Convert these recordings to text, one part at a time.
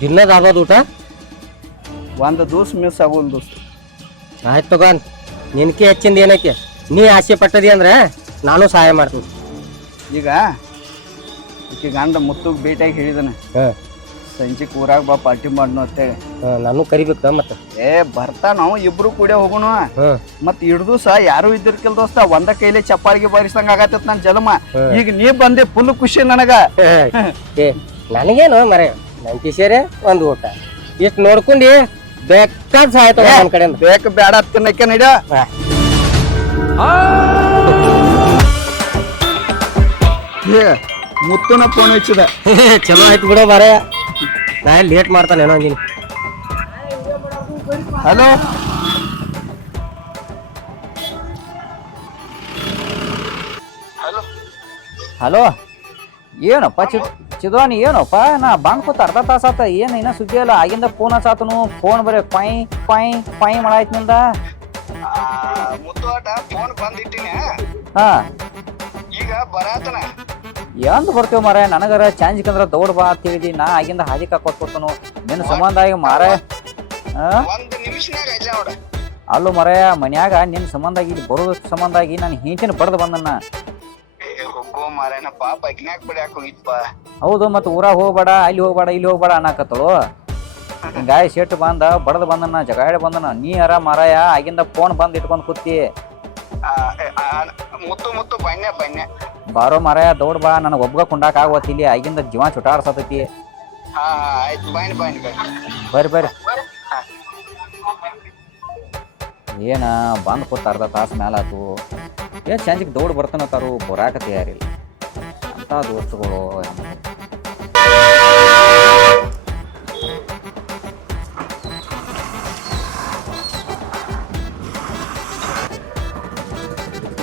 ದಿನದ ಆಗೋದು ಊಟ ಒಂದು ದಿವಸ ಮಿಸ್ ಆಗೋಲ್ ದೋಸ್ತ. ಆಯ್ತು ತಗೊಂಡ್ ನಿನ್ಕೆ ಹೆಚ್ಚಿಂದ ಏನೈತಿ ನೀ ಆಸೆ ಪಟ್ಟದಿ ಅಂದ್ರೆ ನಾನು ಸಹಾಯ ಮಾಡ್ತೀನಿ. ಈಗ ಈಕೆ ಗಂಡ ಮುತ್ತುಗ್ ಭೇಟಿಯಾಗಿ ಹೇಳಿದಾನೆ ಸಂಜೆ ಊರಾಗ ಬಾ ಪಾರ್ಟಿ ಮಾಡ್ನು ಅಂತೇಳಿ. ನಾನು ಕರಿಬೇಕ ಮತ್ತ ಬರ್ತಾ ನಾವು ಇಬ್ರು ಕೂಡ ಹೋಗೋಣ. ಮತ್ ಹಿಡ್ದು ಸಹ ಯಾರು ಇದ್ದಿರ್ಕಿಲ್ ದೋಸ್ತ, ಒಂದ ಕೈಲಿ ಚಪ್ಪಾಳಿಗೆ ಬಾರಿಸಂಗ ಆಗತ್ತ ನನ್ ಜನ್ಮ. ಈಗ ನೀ ಬಂದೆ ಫುಲ್ ಖುಷಿ ನನಗ. ನನಗೇನು ಮರೆ ನನ್ ಕಿಶೇರೆ ಒಂದು ಊಟ ಇಷ್ಟು ನೋಡ್ಕೊಂಡು ಬೇಕಾದ ಸಹಾಯ ತಗೋ ನನ್ನ ಕಡೆಯಿಂದ. ಬೇಕ ಬೇಡ ತಿನ್ನಕ್ಕೆ ನಡ. ಮುತ್ತುನ ಫೋನ್ ಹಚ್ಚಿದ. ಚಲೋ ಆಯ್ತು ಬಿಡೋ ಬಾರೆ, ನಾ ಲೇಟ್ ಮಾಡ್ತಾನೇನೋ ಅಂದಿನಿ. ಹಲೋ ಹಲೋ, ಏನಪ್ಪ ಚಿದ್ವಾನಿ? ಏನಪ್ಪ ನಾ ಬಂದ್ ಕೂತ ಅರ್ಧ ತಾಸ ಆತ, ಏನು ಇನ್ನ ಸುದ್ದಿ ಅಲ್ಲ. ಆಗಿಂದ ಫೋನ್ ಹಚ್ಚಾತನು, ಫೋನ್ ಬರೀ ಪೈ ಪೈ ಪೈ ಮಾಡಾಯ್ತು ನಿಂದ. ಫೋನ್ ಬಂದಿಟ್ಟಿನಿ. ಹಾ ಈಗ ಬರಾತನ ಎಂದ್ ಬರ್ತೇವ ಮಾರ? ನನಗರ ಚಾಂಜಿಕಂದ್ರ ದೌಡ್ ಬಾ ಅಂತ ಹೇಳಿದಿ. ನಾ ಆಗಿಂದ ಹಾದಿ ಕಾಕೋತ್ ಕೊಡ್ತಾನು ನಿನ್ನ ಸಂಬಂಧ ಆಗಿ ಮಾರ. ಅಲ್ಲೂ ಮರ ಮನ್ಯಾಗ ನಿನ್ನ ಸಂಬಂಧ ಆಗಿ ಇಲ್ಲಿ ಬರೋದ ಸಂಬಂಧ ಆಗಿ ನಾನು ಹಿಂಚಿನ ಬಡ್ದು ಬಂದನ್ನ. ಹೌದು, ಮತ್ ಊರಾಗ ಹೋಗ್ಬೇಡ, ಅಲ್ಲಿ ಹೋಗ್ಬೇಡ, ಇಲ್ಲಿ ಹೋಗ್ಬೇಡ ಅನ್ನಕತ್ತಳು. ಹಿಂಗಾಯಿ ಶೆಟ್ ಬಂದ ಬಡದ್ ಬಂದನ, ಜಗಾಡಿ ಬಂದನ. ನೀ ಅರ ಮಾರಾಯ ಆಗಿಂದ ಫೋನ್ ಬಂದ್ ಇಟ್ಕೊಂಡ್ ಕೂತಿ. ಬಾರೋ ಮಾರಾಯ ದೌಡ್ ಬಾ, ನನಗೆ ಒಬ್ಬಗ ಕುಂಡಾಕ ಆಗವತ್ತಿಲ್ಲಿ. ಆಗಿಂದ ಜೀವ ಚುಟಾಡ್ಸತೈತಿ. ಬರ್ರಿ ಬರ್ರಿ. ಏನ ಬಂದ್ ಕೂತ ಅರ್ಧ ತಾಸ ಮ್ಯಾಲ ಆತು. ಏನ್ ಸಂಜಿಗೆ ದೌಡ್ ಬರ್ತಾನತ್ತಾರು, ಬರಾಕ ತಯಾರಿಲ್ಲ ಅಂತ ದೋಸ್ತುಗಳು.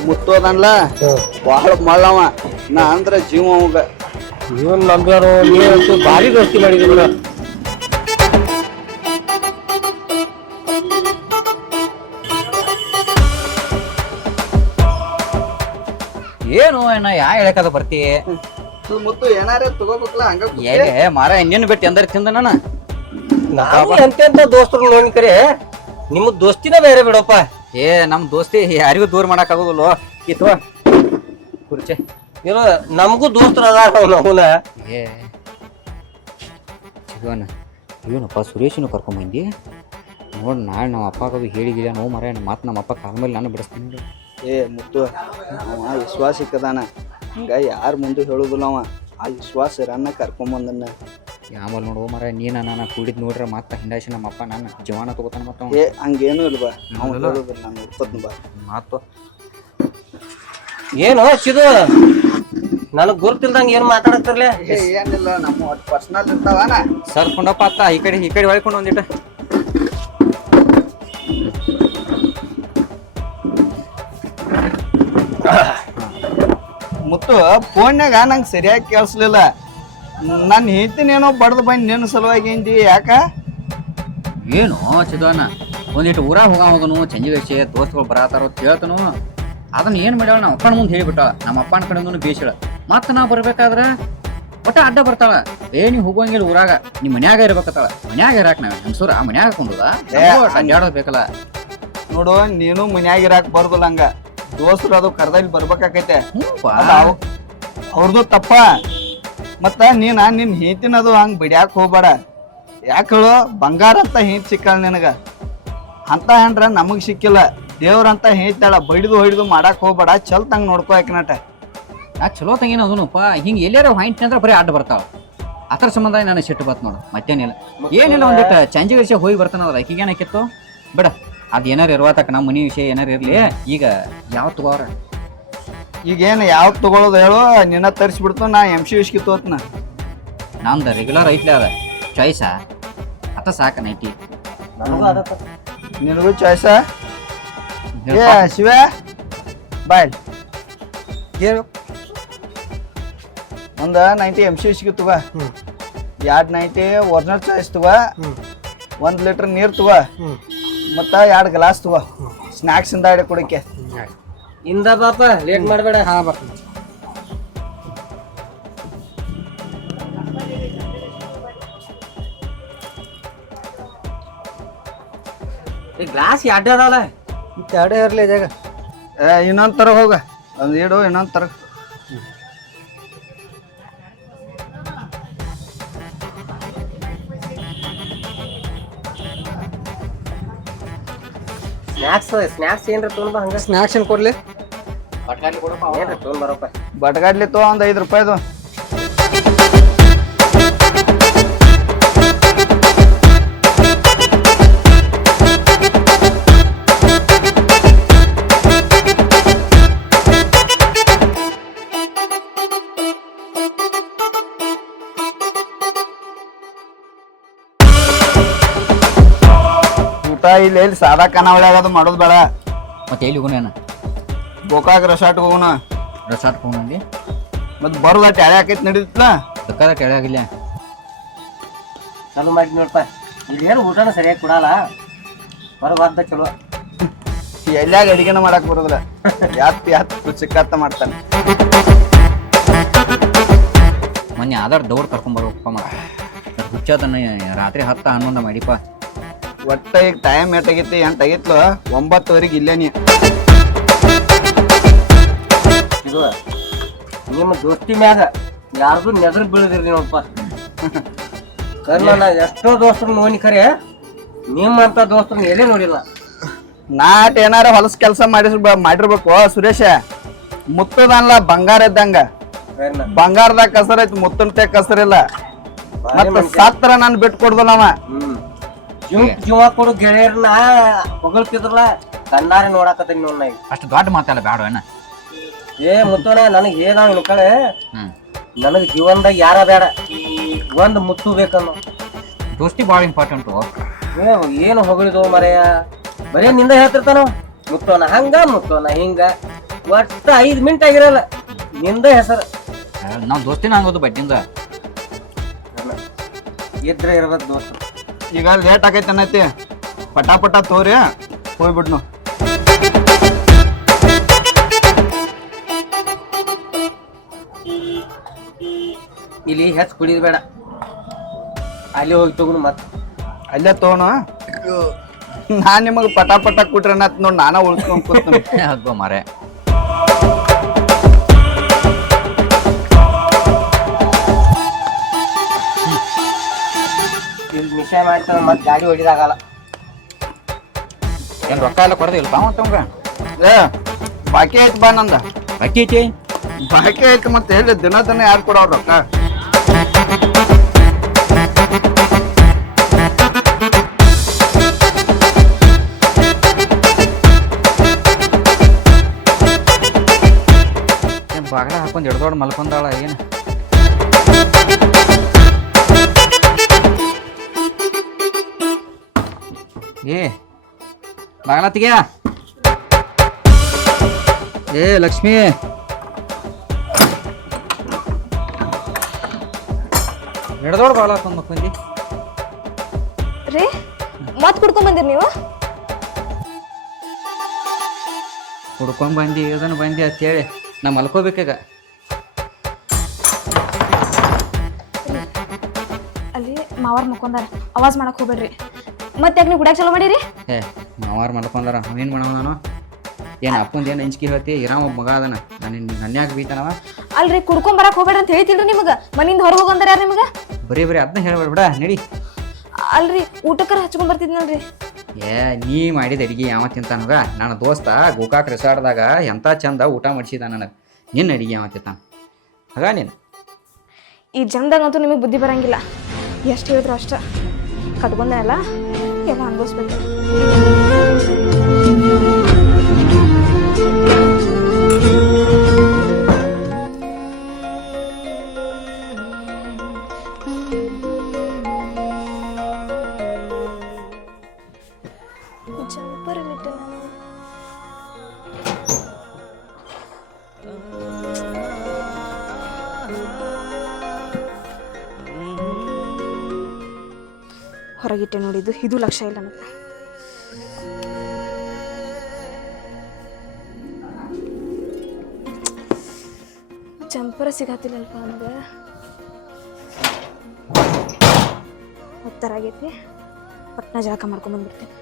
ಮುತ್ತೋದನ್ಲ ಬಾಳ ಮಳ್ಳವ, ನಾ ಅಂದ್ರ ಜೀವ ಅವಾಗ. ಇವನ್ ನಂಬ್ಯಾರೋ ನೀವಂತೂ ಭಾರಿ ದೋಸ್ತಿ ಮಾಡಿದ್ವಿ ಬಿಡ. ಏನು ಏನ ಯಾ ಹೇಳಕದ ಬರ್ತಿ? ಮುತ್ತು ಏನಾರ ತಗೋಬೇಕಲ್ಲ ಹಂಗ. ಏ ಮಾರ ಇನ್ನೇನು ಬಿಟ್ಟು ಎಂದರ ತಿಂದ ನಾನು. ಎಂತೆಂತ ದೋಸ್ತರು ನೋಡಿ ಕರೆ ನಿಮ್ಮ ದೋಸ್ತಿನ ಬೇರೆ ಬಿಡಪ್ಪ. ಏ ನಮ್ ದೋಸ್ತಿ ಯಾರಿಗೂ ದೂರ ಮಾಡಕ್ ಆಗೋದಿಲ್ಲ. ಇತ್ತು ಕುರ್ಚೆ ಇರೋ ನಮಗೂ ದೋಸ್ತರ ಅದಾರ. ಏ ಸಿಗೋಣ ಇವನಪ್ಪ ಸುರೇಶನು ಕರ್ಕೊಂಬಂದಿ ನೋಡಿ. ನಾಳೆ ನಮ್ಮ ಅಪ್ಪಗೂ ಹೇಳಿಗಿಲ್ಲ ನೋವು ಮರ ಮಾತು. ನಮ್ಮ ಅಪ್ಪ ಕಾಲ ಮೇಲೆ ನಾನು ಬಿಡಿಸ್ತೀನಿ. ಏ ಮುತ್ತು ಅವ ವಿಶ್ವಾಸಿಕದಾನ, ಹಿಂಗ ಯಾರ ಮುಂದೆ ಹೇಳುದಿಲ್ಲ ಅವ. ಆ ವಿಶ್ವಾಸ ರನ್ನ ಕರ್ಕೊಂಬಂದನ್ನ. ಆಮೇಲೆ ನೋಡುವ ಮರ ನೀನ ನಾನು ಕೂಡಿದ್ ನೋಡ್ರೆ ಮತ್ತೆ ಹಿಂದಾಸಿ ನಮ್ಮ ಅಪ್ಪ ನಾನು ಜೀವನ ತಗೋತಾನ. ಮತ್ತ ಏ ಹಂಗೇನು ಇಲ್ವಾ, ಅವ್ನು ಹೇಳುದಿಲ್ಲ, ನಾನು ಒಪ್ಪದ್ನ ಬಾ ಮಾತು. ಏನು ಚಿದು ನನಗ್ ಗುರ್ತಿಲ್ದಂಗ ಏನ್ ಮಾತಾಡತ್ತಿರ್ಲೆ? ಏನಿಲ್ಲ, ನಮ್ಮ ಪರ್ಸನಲ್ ಇರ್ತಾವನ. ಸರ್ಕೊಂಡಪ್ಪ ಅತ್ತ ಈ ಕಡೆ ಹೊಳ್ಕೊಂಡು ಒಂದಿಟ್ಟ. ಮುತ್ತು ಫೋನ್ಯಾಗ ನಂಗೆ ಸರಿಯಾಗಿ ಕೇಳಿಸ್ಲಿಲ್ಲ. ನಾನು ಹೇಳ್ತೀನೇನೋ ಬಡ್ದು ಬಂದು ನಿನ್ನ ಸಲುವಾಗಿ ಏನ್ದಿ ಯಾಕ? ಏನು ಚಿದವನ್ನ ಒಂದಿಟ್ಟು ಊರಾಗ ಹೋಗೋನು ಚಂಜಿ ವೇಷ ದೋಸ್ತಗಳು ಬರತಾರೋ ಹೇಳ್ತನು. ಅದನ್ನ ಏನ್ ಮಾಡ್ಯಾಳ ನಮ್ಮ ಅಪ್ಪನ ಮುಂದೆ ಹೇಳಿಬಿಟ್ಟ. ನಮ್ಮ ಅಪ್ಪನ ಕಡೆ ಬೇಸಳ ಮತ್ತ ನಾ ಬರ್ಬೇಕಾದ್ರ ಒಟ್ಟ ಅಡ್ಡ ಬರ್ತಾಳ. ಏ ನೀವು ಹೋಗಂಗಿಲ್ಲ ಊರಾಗ, ನಿಮ್ ಮನ್ಯಾಗ ಇರ್ಬೇಕತ್ತಾಳ. ಮನ್ಯಾಗ ಇರಾಕ್ ನಾವ್ ಹೆಂಗಸೂರ ಆ ಮನ್ಯಾಗ ಹಾಕೊಂಡುದ ಅಡ್ಡಾಡೋದ್ ಬೇಕಲ್ಲ. ನೋಡು ನೀನು ಮನ್ಯಾಗ ಇರಾಕ್ ಬರುದಿಲ್ಲ, ಹಂಗ ದೋಸ್ತರು ಅದು ಕರ್ದಲ್ಲಿ ಬರ್ಬೇಕಾಕೈತೆ. ಅವ್ರದ್ದು ತಪ್ಪ. ಮತ್ತ ನಿನ್ ಹಿಂತಿನದು ಹಂಗ ಬಿಡ್ಯಾಕ ಹೋಗ್ಬೇಡ. ಯಾಕ ಹೇಳು, ಬಂಗಾರ ಅಂತ ಹಿಂತ್ ಸಿಕ್ಕಳ ನಿನಗ. ಅಂತ ಹೆಂಡ್ರ ನಮಗ್ ಸಿಕ್ಕಿಲ್ಲ. ದೇವ್ರಂತ ಹಿಂತಾಳ, ಹೊಡಿದು ಮಾಡಾಕ್ ಹೋಗ್ಬೇಡ. ಚಲ್ತಂಗ ನೋಡ್ಕೋ ಯಾಕನಟ. ಯಾಕೆ ಚಲೋ ತಂಗಿನ ಅದನಪ್ಪ. ಹಿಂಗೆ ಎಲ್ಲಾರ ಹೊಂಟಿ ಅಂದ್ರೆ ಬರೀ ಅಡ್ಡ ಬರ್ತಾವ. ಅದ್ರ ಸಂಬಂಧ ನಾನು ಸಿಟ್ಟು ಬತ್ ನೋಡು, ಮತ್ತೇನಿಲ್ಲ. ಏನಿಲ್ಲ, ಒಂದಿಟ್ಟು ಚಂಜಿ ವಿಷಯ ಹೋಗಿ ಬರ್ತಾನಲ್ಲ. ಈಗ ಏನಾಕಿತ್ತು ಬಿಡ, ಅದು ಏನಾರು ಇರುವತಕ್ಕ ನಮ್ಮ ಮನೆ ವಿಷಯ ಏನಾರು ಇರ್ಲಿ. ಈಗ ಯಾವ ತಗೋರ ಈಗೇನು ಯಾವ ತಗೊಳ್ಳೋದು ಹೇಳು, ನಿನ್ನ ತರಿಸ್ಬಿಡ್ತು. ನಾ MC ವಿಷ್ಕಿ ತೋತ್ನ. ನಮ್ದು ರೆಗ್ಯುಲರ್ ಐತ್ಲೆ ಅದ ಚಾಯ್ಸ ಅತ್ತ ಸಾಕ ನೈಟಿ. ನಿನಗೂ ಚಾಯ್ಸ? ಏ ಶಿವ ಬಾಯ್, ಒಂದ 90 MC ವಿಷ್ಕಿ ತಗೋ, 2 90 ಒರಿಜಿನಲ್ ಚಾಯ್ಸ್ ತಗೋ, 1 ಲೀಟರ್ ನೀರು ತಗೋ, ಮತ್ತ 2 ಗ್ಲಾಸ್ ತಗೋ ಸ್ನಾಕ್ಸ್ ಇಂದ ಇಡ ಕುಡಿಕೆ. ಇಂದ ಬಾಪ, ಲೇಟ್ ಮಾಡಬೇಡ. ಹಾ ಬರ್ತೀನಿ. ಈ ಗ್ಲಾಸ್ ಎಡ್ಡೆ ಅದಾವಲ್ಲ ಎರಡೇ ಇರಲಿ ಜಾಗ. ಇನ್ನೊಂದ್ ತರ ಹೋಗ ಒಂದ್ ಇಡು ಇನ್ನೊಂದ್ ತರ. ಸ್ನ್ಯಾಕ್ಸ್ ಏನ್ರ ತೊಗೊಂಡ್ ಹಂಗ ಸ್ನ್ಯಾಕ್ಸ್ ಏನು ಕೊಡ್ಲಿ? ಏನ್ರ ತೊಗೊಂಡ್ ಬರಪ್ಪ. ಬಟ್ಗಾಡ್ಲಿ ತೋ ಒಂದ್ 5 ರೂಪಾಯಿದು. ಊಟ ಇಲ್ಲಿ ಸಾದಾ ಖಾನಾವಳಿ ಆಗೋದು ಮಾಡೋದು ಬೇಡ. ಮತ್ತೆ ಎಲ್ಲಿ ಹೋಗೋಣ? ಗೋಕಾಕ್ ರೆಸಾರ್ಟ್ ಹೋಗೋಣ. ರೆಸಾರ್ಟ್ ಹೋಗಿ ಮತ್ ಬರೋದ ಟ್ಯಾಳೆ ಹಾಕೈತಿ ನಡೀತಲ್ಲ. ಬೇಕಾದ ಕೆಳ ಆಗಿಲ್ಲ ಚಾಲು ಮಾಡಿ ನೋಡಪ್ಪ. ಇಲ್ಲೇನು ಊಟನ ಸರಿಯಾಗಿ ಕೊಡಲ್ಲ, ಹೊರಗೆ ಚಲೋ. ಎಲ್ಲಾಗ ಅಡಿಗೆನ ಮಾಡಕ್ ಬರೋದಿಲ್ಲ. ಯಾತ್ ಚಿಕ್ಕತ್ತ ಮಾಡ್ತಾನೆ. ಮೊನ್ನೆ ಆಧಾರ್ ದೌಡ್ ಕರ್ಕೊಂಬರ್ಬೇಕಪ್ಪ. ಹುಚ್ಚದನ್ನ ರಾತ್ರಿ 10-11 ಮಾಡಿಪ್ಪ. ಒಟ್ಟ ಈಗ ಟೈಮ್ ಎಷ್ಟಾಗೈತಿ? 8 ಆಗೈತ್ಲು. 9:00 ಇಲ್ಲೇ ನೀ. ಇದು ನಿಮ್ಮ ದೋಸ್ತಿ ಮ್ಯಾಗ ಯಾರ್ದು ನೆದ್ರ ಬೀಳದಿರ್ಲಿ ನೋಡಪ್ಪ. ಕರ್ನ ಎಷ್ಟೋ ದೋಸ್ತರು ನೋಡಿ ಖರೆ, ನಿಮ್ಮಂತ ದೋಸ್ತರು ಎಲ್ಲೇ ನೋಡಿಲ್ಲ. ನಾಟ್ ಏನಾರ ಹೊಲಸ್ ಕೆಲಸ ಮಾಡಿರ್ಬೇಕು ಸುರೇಶ. ಮುತ್ತದಲ್ಲ ಬಂಗಾರ ಇದ್ದಂಗ. ಬಂಗಾರದಾಗ ಕಸರ ಐತಿ, ಮುತ್ತಂತೆ ಕಸರಿಲ್ಲ. ಮತ್ತ ಸತ್ರ ನಾನು ಬಿಟ್ಟು ಕೊಡ್ದಲ್ಲವ. ಜೀವ ಕೊಡು ಗೆಳೆಯರ್ನ ಹೊಗಳ್ತಿದ್ರಲ್ಲ, ಕಣ್ಣಾರೆ ನೋಡಾಕತ್ತೀನಿ ನೋಡ್. ಅಷ್ಟು ದೊಡ್ಡ ಮಾತಲ್ಲ ಬೇಡ ಅಣ್ಣ. ಏ ಮುತ್ತೋಣ, ನನಗೆ ಏನಾವ ಕಳೆ, ನನಗ್ ಜೀವನದಾಗ ಯಾರ ಬೇಡ, ಒಂದ್ ಮುತ್ತು ಬೇಕನ್ನು. ದೋಸ್ತಿ ಭಾಳ ಇಂಪಾರ್ಟೆಂಟು. ಏನು ಹೊಗಳಿದು ಮರೆಯ, ಬರೀ ನಿಂದ ಹೇಳ್ತಿರ್ತಾನ. ಮುತ್ತೋಣ ಹಂಗ, ಮುತ್ತೋಣ ಹಿಂಗ, ಒಟ್ಟ 5 ಮಿನಿಟ್ ಆಗಿರಲ್ಲ ನಿಂದ ಹೆಸರು. ನಾವ್ ದೋಸ್ತಿನ ಹಂಗೋದು ಬಡ್ಡಿಂದ ಇದ್ರೆ ಇರ್ಬೇಕು ದೋಸ್ತ. ಈಗ ಲೇಟ್ ಆಗೈತೆ ಅನ್ನೈತಿ, ಪಟ ತೋರಿ ಹೋಗ್ಬಿಡ್ನು. ಇಲ್ಲಿ ಹೆಚ್ಚು ಕುಡಿದ್ ಬೇಡ, ಅಲ್ಲಿ ಹೋಗಿ ತಗೊಂಡು ಮತ್ ಅಲ್ಲೇ ತಗೋಣ. ನಾನ್ ನಿಮಗ್ ಪಟ ಕುಟ್ರೆ ನೋಡ್ ನಾನ ಉಳ್ಸ್ಕೊಂಡ್ ಕೂತ್ತೀನಿ. ಹಗ್ಗೋ ಮಾರೆ. ಇಲ್ಲಿ ಮಿಷಾಯ್ ಮಾಡ್ತಾವ, ಮತ್ ಗಾಡಿ ಹೊಡಿದಾಗಲ್ಲ. ಏನ್ ರೊಕ್ಕ ಎಲ್ಲ ಕೊಡದಿಲ್ಲ ತಾವಂತವಂಗ? ಏ ಬಾಕಿ ಐತಿ ಬಾ ನಂದ. ಅಕ್ಕಿ ಐತಿ? ಬಾಕಿ ಐತಿ ಮತ್ತೆ ಹೇಳಿ ದಿನ ಯಾರು ಕೊಡವ್ರ ರೊಕ್ಕ? ಬಾಗಡ ಹಾಕೊಂಡ್ ದೊಡ್ಡ ಮಲ್ಕೊಂಡಾಳ ಏನು? ಏ ಬಾಗಲ ತೆಗಿಯ. ಏ ಲಕ್ಷ್ಮಿ, ಹಿಡ್ದೋಡ್ ಬಾಗಲ ಹಾಕೊಂಡ್ ಮಕ್ಕೊಂಡಿ ರೀ. ಮತ್ ಕುಡ್ಕೊಂಡ್ ಬಂದಿರಿ ನೀವು? ಹುಡ್ಕೊಂಡ್ ಬಂದಿ ಇದನ್ನ ಬಂದಿ ಅಂತೇಳಿ ನಾ ಮಲ್ಕೋಬೇಕೀಗ. ಅಲ್ಲಿ ಮಾವಾರ್ ಮಕ್ಕೊಂದಾರ, ಅವಾಜ್ ಮಾಡಕ್ ಹೋಗ್ಬೇಡ್ರಿ. ಮತ್ತೆ ಯಾಕೆ ನೀವು ಗುಡ್ಯಾಗ ಚಲೋ ಮಾಡಿರಿ? ಏ ಮಾವಾರ್ ಮಲ್ಕೊಂಡಾರ, ಅವೇನ್ ಮಾಡವ ನಾನು? ಏನ್ ಅಪ್ಪಂದ ಏನ್ ಅಂಜಿಕೆ ಹೇಳ್ತಿ? ಇರಾಮ ಒಬ್ಬ ಮಗ ಅದನ, ನನ್ಯಾಗ ಬೀತಾನವ. ಅಲ್ರಿ ಕುಡ್ಕೊಂಡ್ ಬರಕ್ ಹೋಗ್ಬೇಡ್ರಿ ಅಂತ ಹೇಳ್ತಿಲ್ರಿ ನಿಮಗ? ಮನಿಂದ ಹೊರಗೆ ಹೋಗಂದಾರ ಯಾರು ನಿಮಗ? ಬರೀ ಅದನ್ನ ಹೇಳ್ಬೇಡ ಬಿಡ, ನಡಿ. ಅಲ್ರಿ ಊಟಕ್ಕರ ಹಚ್ಕೊಂಡ್ ಬರ್ತಿದ್ನಲ್ರಿ. ಏ ನೀ ಮಾಡಿದ ಅಡಿಗೆ ಯಾವ ತಿಂತಾನಗ? ನನ್ನ ದೋಸ್ತ ಗೋಕಾಕ್ ರೆಸಾರ್ಟ್ದಾಗ ಎಂತ ಚಂದ ಊಟ ಮಾಡಿಸಿದ ನನಗೆ. ನಿನ್ನ ಅಡಿಗೆ ಯಾವ ತಿಂತಾನ ಆಗ ನೀನು? ಈ ಜನ್ದಾಗಂತೂ ನಿಮಗೆ ಬುದ್ಧಿ ಬರಂಗಿಲ್ಲ. ಎಷ್ಟು ಹೇಳಿದ್ರು ಅಷ್ಟ ಕಟ್ಕೊಂಡೆ ಅಲ್ಲ, ಎಲ್ಲ ಅನ್ಭವಿಸ್ಬೇಕು. ಹೊರಗಿಟ್ಟೆ ನೋಡಿದ್ದು, ಇದು ಲಕ್ಷ್ಯ ಇಲ್ಲ ನನಗೆ. ಜಂಪರ ಸಿಗತ್ತಿಲ್ಲಲ್ಪ ನನಗೆ. ಹೊತ್ತರಾಗೈತಿ, ಪಟ್ನ ಜಳಕ ಮಾಡ್ಕೊಂಡ್ಬಂದ್ಬಿಡ್ತೇನೆ.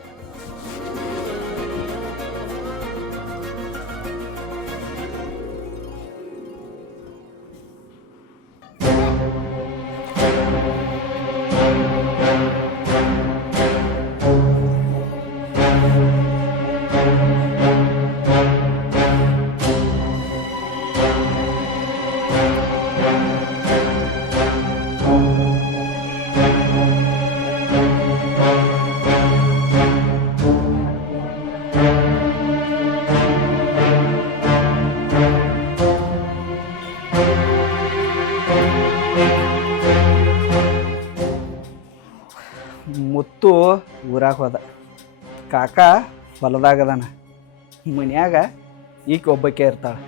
ಮುತ್ತು ಊರಾಗ ಹೋದ, ಕಾಕ ಹೊಲದಾಗದಾನ, ಮನ್ಯಾಗ ಈಕೆ ಒಬ್ಬಕ್ಕೆ ಇರ್ತಾಳೆ.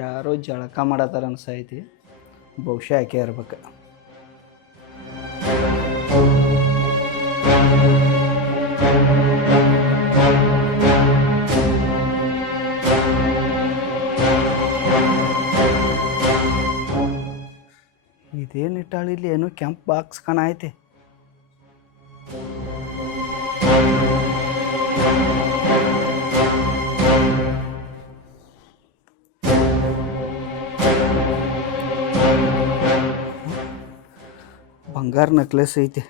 ಯಾರೋ ಜಳಕ ಮಾಡತ್ತಾರ ಅನ್ಸೈತಿ, ಬಹುಶಃ ಆಕೆ ಇರ್ಬೇಕು. ಇದೇನು ಇಟ್ಟಾಳಿ ಇಲ್ಲಿ, ಏನೋ ಕೆಂಪು ಬಾಕ್ಸ್ ಕಾಣ ಐತಿ. ಬಂಗಾರ ನೆಕ್ಲೆಸ್ ಐತಿ.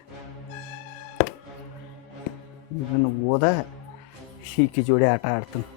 ಇದನ್ನು ಓದ ಈಕಿ ಜೋಡಿ ಆಟ ಆಡ್ತಾನೆ.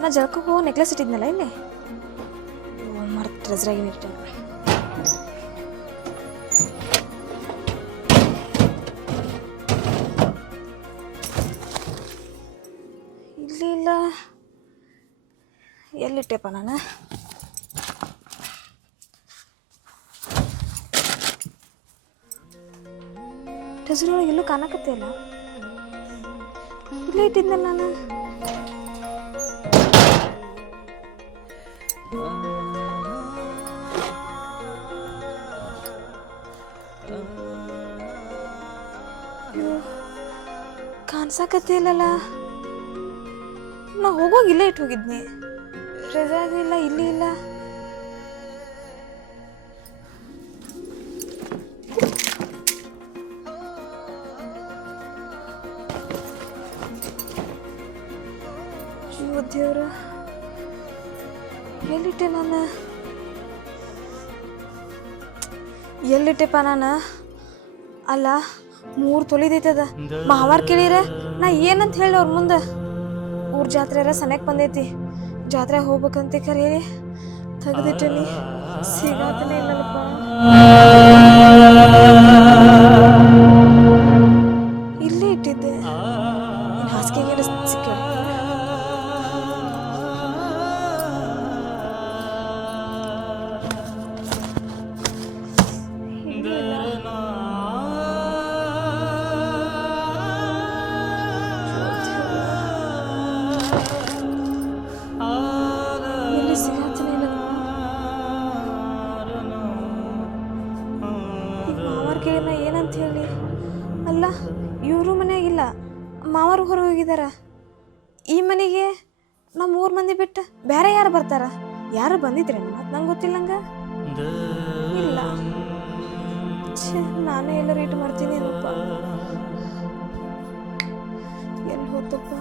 ನಾ ಜಳಕಕ್ಕೆ ಹೋಗೋ ನೆಕ್ಲೆಸ್ ಇಟ್ಟಿದ್ನಲ್ಲ ಇಲ್ಲಿ, ಮರ್ತು ಟ್ರೆಸ್ರಾಗಿ ಇಟ್ಟೆ. ಇಲ್ಲಿ ಇಲ್ಲ, ಎಲ್ಲಿಟ್ಟೆಪ್ಪ ನಾನು? ಟ್ರೆಸ್ರಿ ಒಳಗೆ ಎಲ್ಲೂ ಕಾಣಕತ್ತೆ ಅಲ್ಲ, ಇಲ್ಲೇ ಇಟ್ಟಿದ್ನಲ್ಲ ನಾನು. ಕಾಣಿಸಾಕತ್ತಿಲ್ಲಲ್ಲ, ನಾ ಹೋಗೋಗ ಇಲ್ಲೇ ಇಟ್ಟು ಹೋಗಿದ್ನಿ. ಟ್ರೆಜರ್ ಇಲ್ಲ, ಇಲ್ಲಿ ಇಲ್ಲ. ಜೀವ ದೇವ್ರ, ಎಲ್ಲಿಟ್ಟೆಪ್ಪ ನಾನು? ಅಲ್ಲ, 3 ತೊಲಿದೈತದ. ಮಾವಾರ್ ಕೇಳಿರ ನಾ ಏನಂತ ಹೇಳಿ ಅವ್ರ ಮುಂದೆ? ಊರ್ ಜಾತ್ರೆ ಸನ್ಯಾಕ್ ಬಂದೈತಿ, ಜಾತ್ರೆ ಹೋಗ್ಬೇಕಂತ ಕರೆ ಹೇಳಿ ತೆಗೆದಿಟ್ಟನಿ, ಸಿಗಾತನೇ ಇಲ್ಲಲ್ಲಪ್ಪ. ಇಲ್ಲೇ ಇಟ್ಟಿದ್ದೆ, ಹಾಸಿಗೆಗೆ ಸಿಕ್ಕ. ಏನಂತ ಹೇಳಿ? ಅಲ್ಲ, ಇವರು ಮನೆಯಾಗಿಲ್ಲ, ಮಾವರು ಹೊರ ಹೋಗಿದಾರ. ಈ ಮನೆಗೆ ನಮ್ಮ 3 ಮಂದಿ ಬಿಟ್ಟು ಬೇರೆ ಯಾರು ಬರ್ತಾರ? ಯಾರು ಬಂದಿದ್ರೇನು? ಮತ್ತೆ ನಂಗೆ ಗೊತ್ತಿಲ್ಲಂಗ. ಇಲ್ಲ, ನಾನೇ ಎಲ್ಲ ರೇಟ್ ಮಾಡ್ತೀನಿ ಏನಪ್ಪ. ಎಲ್ಲಿ ಹೋತಪ್ಪ?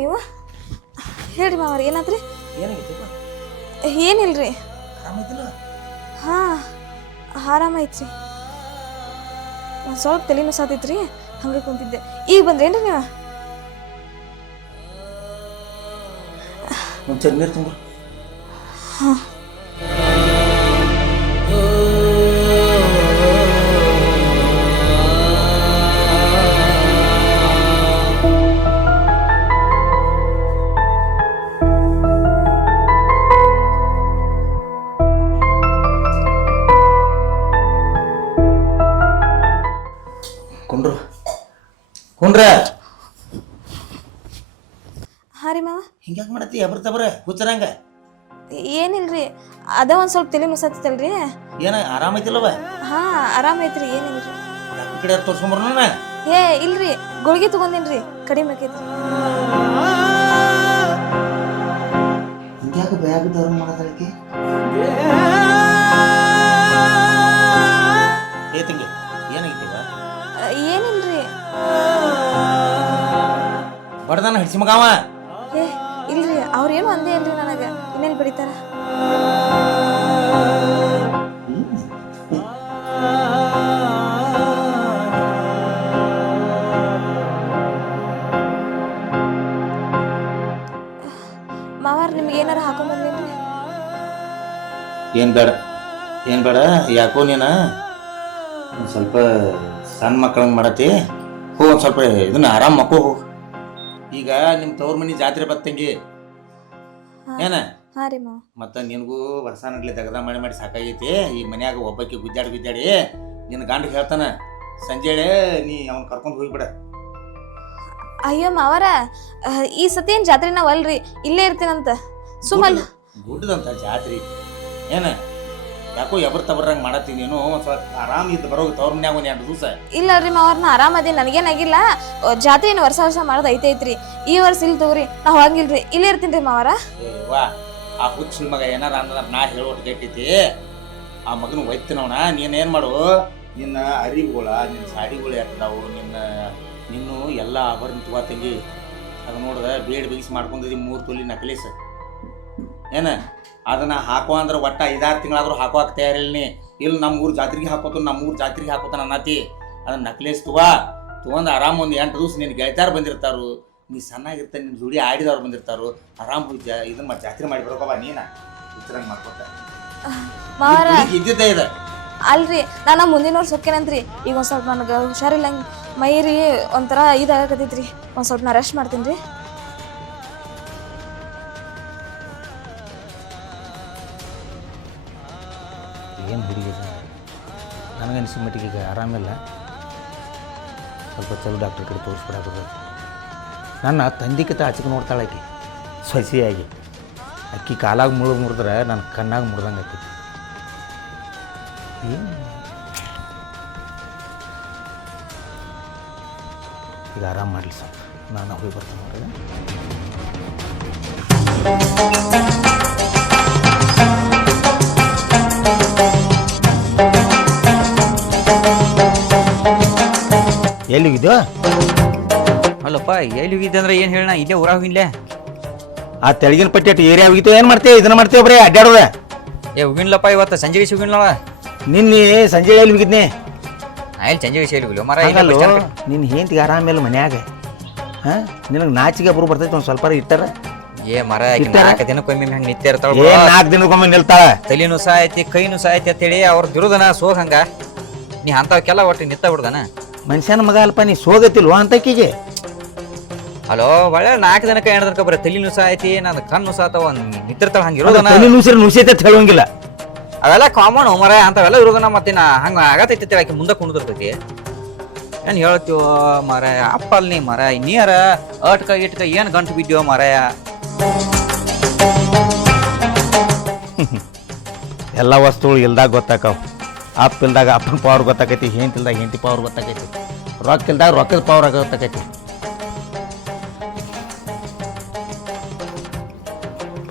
ನೀವು ಹೇಳ್ರಿ ಮಾವಾರ ಏನಾದ್ರಿ ಏನಾಗೈತಿ ಏನಿಲ್ರಿ ಆರಾಮೈತಿಲ್ಲ ಹಾಂ ಆರಾಮೈತ್ರಿ ಒಂದು ಸ್ವಲ್ಪ ತಲೆನೂ ಸಾತೈತ್ರಿ ಹಂಗೆ ಕುಂತಿದ್ದೆ ಈಗ ಬಂದ್ರೇನ್ರಿ ನೀವು ಮುಂಚೆ ನೀರು ತುಂಬ ಹಾಂ ಕುಂಡ್ರೆ ಹಾಂ ರೀ ಮಾವ ಹಿಂಗ್ಯಾಕೆ ಮಾಡತ್ತಿ ಅಬ್ರ ಹುಚ್ಚರಂಗ ಏನಿಲ್ರಿ ಅದ ಒಂದು ಸ್ವಲ್ಪ ತಲೆ ಮುಸಾತೈತಲ್ರಿ ಏನ ಆರಾಮೈತಿಲ್ಲವ ಹಾಂ ಆರಾಮೈತ್ರಿ ಏನಿಲ್ರಿ ಡಾಕ್ಟರ್ ಕಡೆ ತೋರ್ಸ್ಕೊಂಬರೋಣ ಏ ಇಲ್ರಿ ಗುಳಿಗೆ ತಗೊಂಡಿನ್ರಿ ಕಡಿಮೆ ಆಕೈತ್ರಿ ಹಿಂಗ್ಯಾಕೆ ಬ್ಯಾಗ್ ಮಾಡೋದಕ್ಕೆ ಏ ತಂಗಿ ಏನಾಗಿದ್ದೀವ ಏನಿಲ್ರಿ ಬಡ್ದಾನ ಹಡಿಸಿ ಮಗಾವ ಏ ಇಲ್ರಿ ಅವ್ರೇನು ಅಂದೇ ಇಲ್ರಿ ನನಗೆ ಇನ್ನೇನು ಬಡಿತಾರ ಮಾವಾರ ನಿಮ್ಗೆ ಏನಾರ ಹಾಕೊಂಬಂದೇನ್ರಿ ಏನ್ ಬೇಡ ಯಾಕೋ ನೀನ ಒಂದ್ ಸ್ವಲ್ಪ ಸಣ್ಣ ಮಕ್ಕಳಂಗೆ ಮಾಡತ್ತಿ ಹೋಗಿ ಒಂದು ಸ್ವಲ್ಪ ಇದನ್ನ ಆರಾಮ್ ಮಕ್ಕೋ ಹೋಗು ಈಗ ನಿಮ್ಮ ತವ್ರ ಮನೆ ಜಾತ್ರೆ ಬತ್ತಂಗಿ ಏನ ಹಾಂ ರೀ ಮಾವ ಮತ್ತು ನಿನಗೂ ವರ್ಷ ನಡ್ಲಿ ತೆಗದ ಮಾಡಿ ಸಾಕಾಗೈತಿ ಈ ಮನ್ಯಾಗ ಒಬ್ಬಕ್ಕೆ ಗುದ್ದಾಡಿ ನಿನ್ನ ಗಂಡ ಹೇಳ್ತಾನ ಸಂಜೆಳೆ ನೀ ಅವ್ನ ಕರ್ಕೊಂಡು ಹೋಗ್ಬಿಡ ಅಯ್ಯೋ ಮಾವಾರ ಈ ಸತಿ ಏನು ಜಾತ್ರೆ ನಾವು ಅಲ್ರಿ ಇಲ್ಲೇ ಇರ್ತೀನಂತ ಸುಮ್ಮಲ್ ಗುಡ್ಡದಂತ ಜಾತ್ರೆ ಏನ ಯಾಕೋ ಎಬ್ರ ತಬರಂಗೆ ಮಾಡತ್ತೀನಿ ನೀನು ಒಂದು ಸ್ವಲ್ಪ ಆರಾಮ ಇದ್ದು ಬರೋದು ತವ್ರ ಮನ್ಯಾಗ ಒಂದು 2 ದಿವಸ ಇಲ್ಲ ರೀ ಮಾವಾರ ನಾ ಆರಾಮದೇನಿ ನನಗೇನಾಗಿಲ್ಲ ಜಾತ್ರೆ ಏನು ವರ್ಷ ಮಾಡೋದು ಐತೈತ್ರಿ ಈ ವರ್ಷ ಇಲ್ಲಿ ತಗೋರಿ ನಾ ಹೋಗಂಗಿಲ್ರಿ ಇಲ್ಲೇ ಇರ್ತೀನಿ ರೀ ಮಾವಾರ ವಾ ಆ ಹುಚ್ಚಿನ ಮಗ ಏನಾರ ಅಂದ್ರೆ ನಾ ಹೇಳೋಟ್ ಕೆಟ್ಟೈತಿ ಆ ಮಗನ ಒಯ್ತಿನವನ ನೀನೇನು ಮಾಡು ನಿನ್ನ ಅರಿವುಗಳ ನಿನ್ನ ಸಾಡಿಗಳು ಯಾಕದಾವು ನಿನ್ನು ಎಲ್ಲ ಆಭರಣ ತಗೋ ತಂಗಿ ಅದು ನೋಡ್ದ ಬೇಡ ಬಿಗಿಸಿ ಮಾಡ್ಕೊಂಡಿದ್ದಿ 3 ತೊಲಿ ನಕಲೇಸ್ ಏನ ಅದನ್ನ ಹಾಕೋ ಅಂದ್ರೆ ಒಟ್ಟ 5-6 ತಿಂಗಳಾದ್ರೂ ಹಾಕೋಕೆ ತಯಾರಿಲ್ಲ ನೀ ಇಲ್ಲಿ ನಮ್ಮ ಊರು ಜಾತ್ರೆಗೆ ಹಾಕೋತಾನ ಅನ್ನತಿ ಅದನ್ನ ನಕ್ಲೇಸ್ ತಗೊಂಡು ಆರಾಮ್ ಒಂದು 8 ದಿವಸ ನಿನ್ನ ಗೆಳತ್ಯಾರು ಬಂದಿರ್ತಾರು ನೀ ಸಣ್ಣಾಗಿರ್ತಾನೆ ನಿನ್ನ ಜೋಡಿ ಆಡಿದವ್ರು ಬಂದಿರ್ತಾರು ಆರಾಮ್ ಹೋಗಿ ಇದನ್ನ ಜಾತ್ರೆ ಮಾಡಿ ಬರೋಕವ ನೀನ ಇದ್ರಂಗೆ ಮಾಡ್ಕೊತ ಮಾವಾರ ಇದ್ದಿದ್ದೇ ಇದೆ ಅಲ್ರಿ ನಾನು ಮುಂದಿನ ವರ್ಷ ಹೊಕ್ಕೇನಂತ್ರಿ ಈಗ ಒಂದು ಸ್ವಲ್ಪ ನನಗೆ ಹುಷಾರಿಲ್ಲ ಮೈರಿ ಒಂಥರ ಇದಾಗತೈತ್ರಿ ಒಂದು ಸ್ವಲ್ಪ ನಾ ರೆಸ್ಟ್ ಮಾಡ್ತೀನಿ ರೀ ಏನು ಹುಡುಗಿ ನನಗನ್ಸಿದ ಮಟ್ಟಿಗೆ ಈಗ ಆರಾಮಿಲ್ಲ ಸ್ವಲ್ಪ ಚಲೋ ಡಾಕ್ಟರ್ ಕಡೆ ತೋರಿಸ್ಬಿಡಾಕೋದು ನನ್ನ ತಂದಿಕಿತ ಆಚೆಗೆ ನೋಡ್ತಾಳೆ ಆಕಿ ಸೊಸೆಯಾಗಿ ಅಕ್ಕಿ ಕಾಲಾಗ ಮುರಿದ್ರೆ ನನ್ನ ಕಣ್ಣಾಗ ಮುರಿದಂಗೆ ಆಕೈತಿ ಏನು ಈಗ ಆರಾಮ ಮಾಡಲಿ ಸ್ವಲ್ಪ ನಾನು ಹೋಗಿ ಬರ್ತೀನಿ ನೋಡ್ರಿ ಎಲ್ಲಿ ಹೋಗಿದ್ದು ಅಲ್ಲಪ್ಪ ಎಲ್ಲಿ ಹೋಗಿದ್ದೆ ಅಂದ್ರೆ ಏನು ಹೇಳ ಇಲ್ಲೇ ಊರಾಗ ಹೋಗಿನ್ಲೆ ಆ ತೆಳಗಿನ ಪಟ್ಟಿ ಅಟ್ಟು ಏರಿಯಾ ಹೋಗಿತ್ತು ಏನು ಮಾಡ್ತೇವೆ ಇದನ್ನ ಮಾಡ್ತೇವೆ ಬರೀ ಅಡ್ಡಾಡೋದ ಏ ಹೋಗಿನ್ಲಪ್ಪ ಇವತ್ತು ಸಂಜೆಗೆ ಹೋಗಿನ್ಲವ ನಿನ್ನೆ ಸಂಜೆ ಎಲ್ಲಿ ಹೋಗಿದ್ನಿ ಆಯ್ತು ಸಂಜೆಗೆ ಹೋಗಿಲ್ಲ ಮರ ನಿನ್ನ ಹೆಂಡತಿಗೆ ಆರಾಮಿಲ್ಲ ಮನ್ಯಾಗ ಹಾಂ ನಿನಗೆ ನಾಚಿಗೆ ಬರು ಬರ್ತೈತಿ ಒಂದು ಸ್ವಲ್ಪ ಇಟ್ಟಾರ ಏ ಮರ 4 ದಿನಕ್ಕೊಮ್ಮೆ ಹಂಗೆ ನಿತ್ಯ ಇರ್ತಾಳ 4 ದಿನಕ್ಕೊಮ್ಮೆ ನಿಲ್ತಾಳ ತಲೆನೂ ಸಾಯ್ತಿ ಕೈನೂ ಸಾಯ್ತಿ ಅಂತೇಳಿ ಅವ್ರ ದುರುದನ ಸೋಗ್ ಹಂಗ ನೀ ಅಂತವಕ್ಕೆಲ್ಲ ಒಟ್ಟು ನಿತ್ತ ಬಿಡ್ದಾನ ಮನುಷ್ಯನ ಮಗ ಅಲ್ಪ ನೀ ಸೋಗತಿಲ್ವ ಅಂತಕ್ಕಿಗೆ ಹಲೋ ಒಳ್ಳೆ 4 ದಿನಕ್ಕೆ 2 ದಿನಕ್ಕೆ ಬರೀ ತಲೆನೂ ಸಾಯ್ತಿ ನನ್ನ ಕಣ್ಣು ಸಾತವ ನಿಂತಿರ್ತಾಳ ಹಂಗೆ ಇರೋದನ ನುಸೈತೆ ಹೇಳುವಂಗಿಲ್ಲ ಅವೆಲ್ಲ ಕಾಮನ್ ಮರ ಅಂತವೆಲ್ಲ ಇರೋದನ ಮತ್ತೆ ನಾ ಹಂಗೆ ಆಗತೈತಿ ಆಕೆ ಮುಂದೆ ಕುಣಿದಿರ್ತೈತಿ ಏನು ಹೇಳ್ತೀವ ಮರ ಅಪ್ಪ ಅಲ್ಲಿ ಮರ ನೀರ ಅಟ್ಕ ಇಟ್ಕ ಏನು ಗಂಟು ಬಿದ್ದೀವ ಮರಯ ಎಲ್ಲ ವಸ್ತುಗಳು ಇಲ್ದಾಗ ಗೊತ್ತಾಕವು ಅಪ್ಪ ಇಲ್ದಾಗ ಅಪ್ಪನ ಪವರ್ ಗೊತ್ತಾಕೈತಿ ಹೆಂಡತಿ ಇಲ್ದಾಗ ಹೆಂಡತಿ ಪವರ್ ಗೊತ್ತಾಕೈತಿ ರೊಕ್ಕ ಇಲ್ದಾಗ ರೊಕ್ಕದ ಪವರ್ ಗೊತ್ತಾಕೈತಿ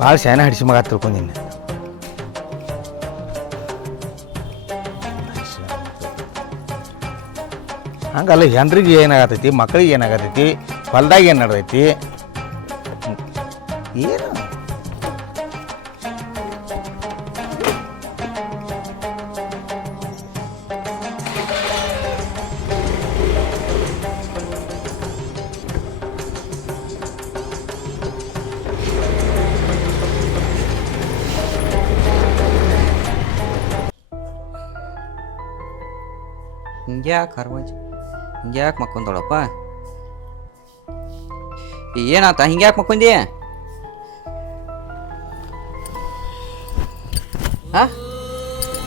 ಭಾಳ ಶಾನೆ ಹಡಿಸಿ ಮಗ ತಿಳ್ಕೊಂಡಿನಿ ಹಂಗಲ್ಲ ಜನರಿಗೆ ಏನಾಗತೈತಿ ಮಕ್ಕಳಿಗೆ ಏನಾಗತೈತಿ ಹೊಲ್ದಾಗ ಏನು ನಡ್ದೈತಿ ಏನು ಹಿಂಗ್ಯಾಕೆ ಹರ್ವಾಜ್ ಹಿಂಗ್ಯಾಕೆ ಮಕ್ಕೊಂದೋಳಪ್ಪ ಏನಾತ ಹಿಂಗ್ಯಾಕೆ ಮಕ್ಕೊಂದಿ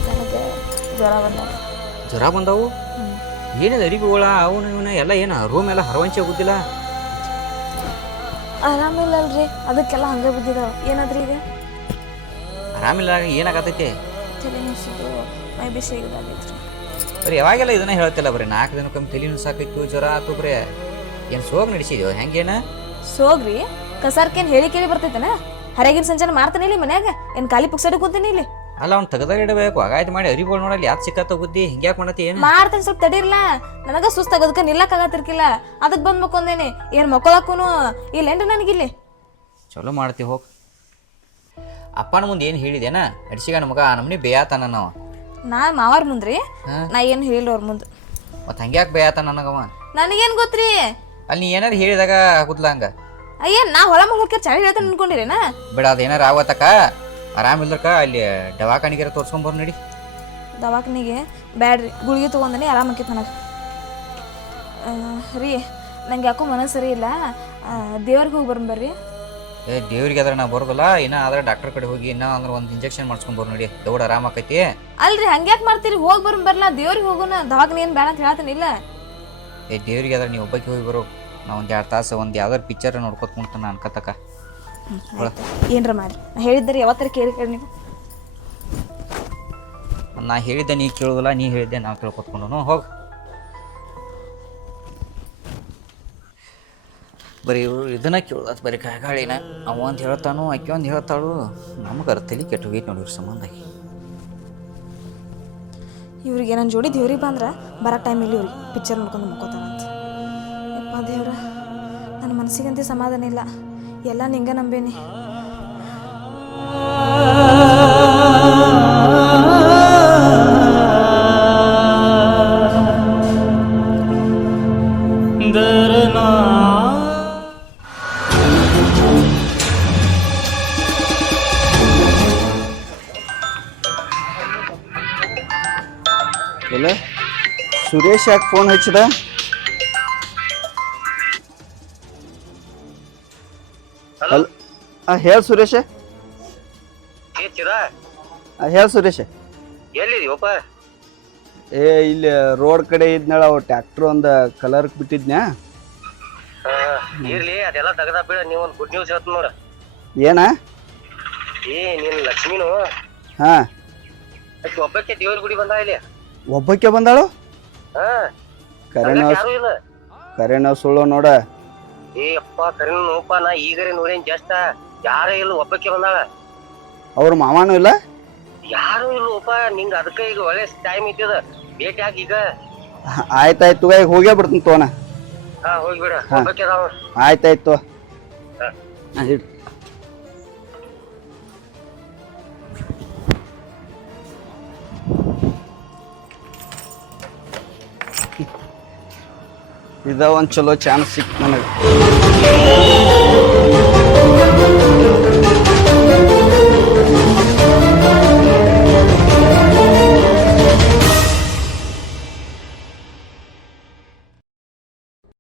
ನನಗೆ ಜ್ವರ ಬಂದ. ಜ್ವರ ಬಂದವು ಏನಿದೆ ಅರಿಬಿಗಳ ಅವನು ಇವನು ಎಲ್ಲ ಏನು ರೂಮ್ ಎಲ್ಲ ಹರವಂಚಿ ಆಗುದಿಲ್ಲ ಆರಾಮಿಲ್ಲಲ್ರಿ, ಅದಕ್ಕೆಲ್ಲ ಹಂಗೆ ಬಿದ್ದಿದಾವ. ಏನಾದ್ರಿ ಈಗ? ಆರಾಮಿಲ್ಲ ಏನಾಗತೈತಿ ತಲೆ ನುಸಿದು ಮೈ ಬಿಸಿ ಆಗೈತ್ರಿ. ಬರೀ ಯಾವಾಗೆಲ್ಲ ಇದನ್ನ ಹೇಳ್ತಿಲ್ಲ ಬರೀ 4 ದಿನಕ್ಕೊಮ್ಮೆ ತಲೆ ನುಸಾಕೈತು ಜ್ವರ ಆತು ಬರೀ ಏನು ಸೋಗ್ ನಡೆಸಿದ್ಯೋ ಹೆಂಗೇನ ಸೋಗ್ರಿ ಕಸಾರ್ಕೇನ್ ಹೇಳಿ ಕೇಳಿ ಬರ್ತೈತನ? ಹರಗಿನ ಸಂಚಾರ ಮಾಡ್ತಾನೆ ಇಲ್ಲಿ ಮನ್ಯಾಗ ಏನ್ ಖಾಲಿ ಪುಕ್ಸಡಿ ಕೂತೀನಿ ಇಲ್ಲಿ? ಅಲ್ಲ ಅವ್ನು ತೆಗೆದಾಗ ಇಡಬೇಕು ಆಗಾಯ್ತು ಮಾಡಿ ಅರಿಗಳು ನೋಡಲ್ಲಿ ಯಾಕೆ ಸಿಕ್ಕತ್ತ ಬುದ್ಧಿ ಹಿಂಗ್ಯಾಕೆ ಮಾಡತ್ತಿ ಏನು ಮಾಡ್ತಾನೆ ಸ್ವಲ್ಪ ತಡಿರ್ಲ. ನನಗ ಸುಸ್ತಾಗೋದಕ್ಕೆ ನಿಲ್ಲಕ್ಕಾಗತ್ತಿರ್ಕಿಲ್ಲ, ಅದಕ್ಕೆ ಬಂದ್ ಮಕ್ಕೊಂದೇನೆ. ಏನ್ ಮಕ್ಕೊಳಕ್ಕೂನು ಇಲ್ಲೇನ್ರಿ ನನಗಿಲ್ಲಿ? ಚಲೋ ಮಾಡ್ತಿ ಹೋಗಿ ಅಪ್ಪನ ಮುಂದೆ ಏನು ಹೇಳಿದೇನ ಅಡಿಸಿಗಣ ಮಗ ಆ ನಮ್ನಿ ಬೇಯಾತಾನ ನಾವು ನಾ ಮಾವಾರ ಮುಂದ್ರಿ ನಾ ಏನು ಹೇಳಿಲ್ಲ ಅವ್ರ ಮುಂದೆ. ಮತ್ತು ಹಂಗ್ಯಾಕೆ ಬೇಯಾತ ನನಗವ ನನಗೇನ್ ಗೊತ್ತ್ರಿ? ಅಲ್ಲಿ ನೀ ಏನಾರು ಹೇಳಿದಾಗ ಆಗುದಿಲ್ಲ ಹಂಗ ಅಯ್ಯ ನಾ ಹೊಲ ಹೋಗ್ಯಾರ ಚಳಿ ಹೇಳ್ತಾನೆ ಅನ್ಕೊಂಡಿರೇನ? ಬಿಡ ಅದೇನಾರ ಆವತ್ತಕ್ಕ ಆರಾಮಿಲ್ಲಕ್ಕ ಅಲ್ಲಿ ದವಾಖಾನಿಗೆರ ತೋರ್ಸ್ಕೊಂಬರ್ ನಡಿ. ದವಾಖಾನಿಗೆ ಬ್ಯಾಡ್ರಿ, ಗುಳಿಗೆ ತೊಗೊಂಡನಿ ಆರಾಮಾಕೈತಿ ನನಗೆ. ರೀ ನಂಗೆ ಯಾಕೋ ಮನಸ್ಸು ಸರಿ ಇಲ್ಲ, ದೇವ್ರಿಗೆ ಹೋಗಿ ಬರ್ರಿ. ಏ ದೇವ್ರಿಗೆ ಅದ್ರ ನಾ ಬರೋದಿಲ್ಲ ಇನ್ನ ಆದ್ರೆ ಡಾಕ್ಟರ್ ಕಡೆ ಹೋಗಿ ಇನ್ನ ಅಂದ್ರೆ ಒಂದು ಇಂಜೆಕ್ಷನ್ ಮಾಡಿಸ್ಕೊಂಬರ್ ನೋಡಿ ದೌಡ್ ಆರಾಮಾಕೈತಿ. ಅಲ್ರಿ ಹಂಗ್ಯಾಕೆ ಮಾಡ್ತೀರಿ? ಹೋಗಿ ಬರ್ಲ ದೇವ್ರಿಗೆ ಹೋಗೋಣ, ದವಾಖಾನೆ ಏನು ಬೇಡ ಅಂತ ಹೇಳ್ತಾನಿಲ್ಲ. ಏ ದೇವ್ರಿಗೆ ಅದ್ರ ನೀವು ಒಬ್ಬಕ್ಕೆ ಹೋಗಿ ಬರೋ ನಾ ಒಂದು 2 ತಾಸು ಒಂದು ಯಾವ್ದಾರು ಪಿಕ್ಚರ್ ನೋಡ್ಕೊತ ಕುಂತ ನಾನು ಅನ್ಕತಕ್ಕ ಏನ್ರ ಮಾಡಿ ನಾ ಹೇಳಿದ್ರಿ ಯಾವತ್ತರ ಕೇಳಿ ನೀವು. ನಾ ಹೇಳಿದ್ದೆ ನೀ ಕೇಳೋದಿಲ್ಲ, ನೀ ಹೇಳಿದ್ದೆ ನಾವು ಕೇಳ್ಕೊತ್ಕೊಂಡು ಹೋಗಿ ಬರೀ ಇದನ್ನ ಕೇಳೋದು ಬರೀ ಕಾಯಿಗಾಳಿನ ಅವ ಒಂದು ಹೇಳ್ತಾನು ಆಕೆ ಒಂದು ಹೇಳ್ತಾಳು ನಮಗೆ ಅರ್ಥಲಿ ಕೆಟ್ಟ ಹೋಗೈತಿ ನೋಡಿ ಸಂಬಂಧಾಗಿ. ಇವ್ರಿಗೆ ನನ್ನ ಜೋಡಿ ದೇವ್ರಿಗೆ ಬಂದ್ರೆ ಬರೋ ಟೈಮಲ್ಲಿ ಇವ್ರಿಗೆ ಪಿಕ್ಚರ್ ನೋಡ್ಕೊಂಡು ಮುಕ್ಕೋತಾನಂತ. ಯಪ್ಪ ದೇವ್ರ, ನನ್ನ ಮನಸ್ಸಿಗಂತೂ ಸಮಾಧಾನ ಇಲ್ಲ, ಎಲ್ಲ ನಿಂಗೆ ನಂಬೇನಿ. ಇಲ್ಲ ಸುರೇಶ್ ಯಾಕೆ ಫೋನ್ ಹಚ್ಚಿದ? ಹೇಳ ಸುರೇಶ. ಹೇಳ ಸುರೇಶ. ಎಲ್ಲಿದೀವಪ್ಪ? ಏ ಇಲ್ಲಿ ರೋಡ್ ಕಡೆ ಇದ್ನಾಳ ಅವ್ ಟ್ಯಾಕ್ಟರ್ ಒಂದು ಕಲರ್ ಬಿಟ್ಟಿದ್ನ್ಯಾ. ಇರ್ಲಿ ಅದೆಲ್ಲ ತೆಗದ ಬಿಡ. ನೀವ್ ಒಂದು ಗುಡ್ ನ್ಯೂಸ್ ಹೇಳ್ತ ನೋಡ. ಏನ? ಏ ನಿನ್ ಲಕ್ಷ್ಮಿನು ಹಾ ಆಕಿ ಒಬ್ಬಕ್ಕೆ ದೇವ್ರ ಗುಡಿ ಬಂದ ಇಲ್ಲಿ. ಒಬ್ಬಕ್ಕೆ ಬಂದಾಳು? ಹಾ ಕರೆನ ಇಲ್ಲ. ಕರೆನ ಸುಳ್ಳು ನೋಡ. ಏ ಅಪ್ಪ ಕರೆನ ನೋಪ, ನಾ ಈಗರೆ ನೋಡೇನ್ ಜಾಸ್ತ. ಯಾರು ಇಲ್ಲ, ಒಬ್ಬಕ್ಕೆ ಬಂದಾಳ. ಅವ್ರ ಮಾಮಾನು ಇಲ್ಲ? ಯಾರು ಇಲ್ಲಪ್ಪ. ನಿಂಗ ಅದಕ್ಕ ಈಗ ಒಳ್ಳೆ ಟೈಮ್ ಐತದ, ಭೇಟಿ ಆಗಿ ಈಗ. ಆಯ್ತಾಯ್ತು, ಈಗ ಹೋಗೇ ಬಿಡ್ತೀನಿ ತೋನ. ಹಾ ಹೋಗ್ಬಿಡ, ಒಬ್ಬಕ್ಕೆ ಅದಾವ. ಆಯ್ತಾಯ್ತು. ಇದ ಒಂದು ಚಲೋ ಚಾನ್ಸ್ ಸಿಕ್ತು ನನಗೆ.